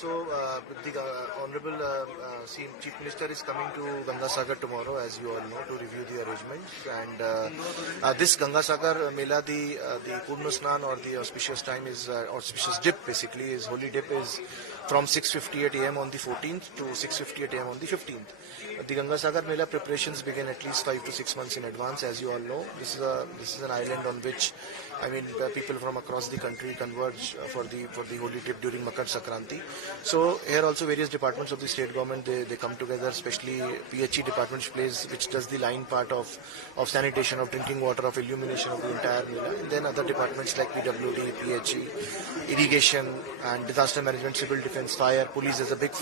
The Honorable Chief Minister is coming to Ganga Sagar tomorrow, as you all know, to review the arrangements. And this Ganga Sagar Mela, the Purna Snan or the auspicious time is, auspicious dip basically, is holy dip is from 6:58 a.m. on the 14th to 6:58 a.m. on the 15th. The Ganga Sagar Mela preparations begin at least 5 to 6 months in advance, as you all know. This is an island on which, people from across the country converge for the holy dip during Makar Sankranti. So here also various departments of the state government they come together, especially PHE department which does the line part of sanitation, of drinking water, of illumination of the entire Mela, and then other departments like PWD, PHE, irrigation and disaster management, civil defense, fire, police as a big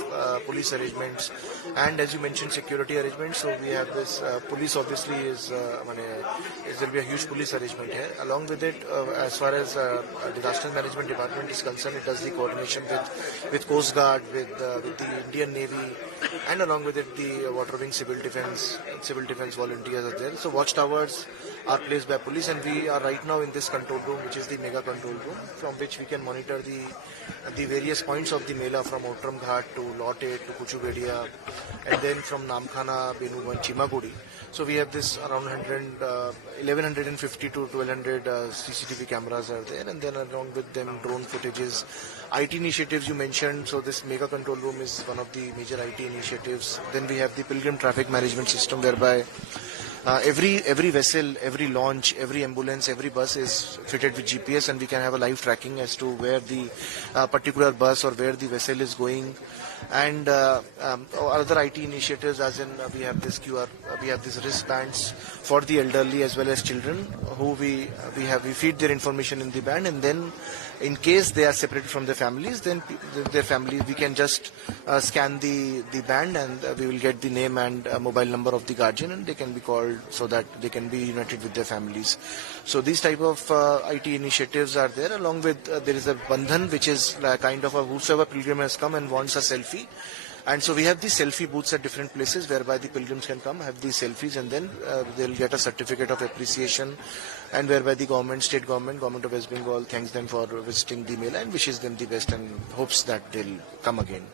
police arrangements, and as you mentioned, security arrangements. So we have this police obviously is there will be a huge police arrangement here. Along with it, as far as disaster management department is concerned, it does the coordination with Coast Guard, with the Indian Navy, and along with it the water wing civil defense volunteers are there. So watchtowers are placed by police, and we are right now in this control room, which is the mega control room, from which we can monitor the various points of the Mela, from Outram Ghat to Lot 8 to Kuchubedia, and then from Namkhana, Benugan, Chimagudi. So we have this around 1150 to 1200 CCTV cameras are there, and then along with them drone footages, IT initiatives you mentioned. So this mega control room is one of the major IT initiatives. Then we have the pilgrim traffic management system, whereby every vessel, every launch, every ambulance, every bus is fitted with GPS, and we can have a live tracking as to where the particular bus or where the vessel is going. And other IT initiatives, as in we have this QR, we have these wristbands for the elderly as well as children, who we feed their information in the band, and then in case they are separated from their families, then we can just scan the band, and we will get the name and mobile number of the guardian, and they can be called so that they can be united with their families. So these type of IT initiatives are there. Along with there is a Bandhan, which is kind of a whosoever pilgrim has come and wants a selfie. And so we have these selfie booths at different places, whereby the pilgrims can come, have these selfies, and then they'll get a certificate of appreciation, and whereby the state government of West Bengal thanks them for visiting the Mela and wishes them the best and hopes that they'll come again.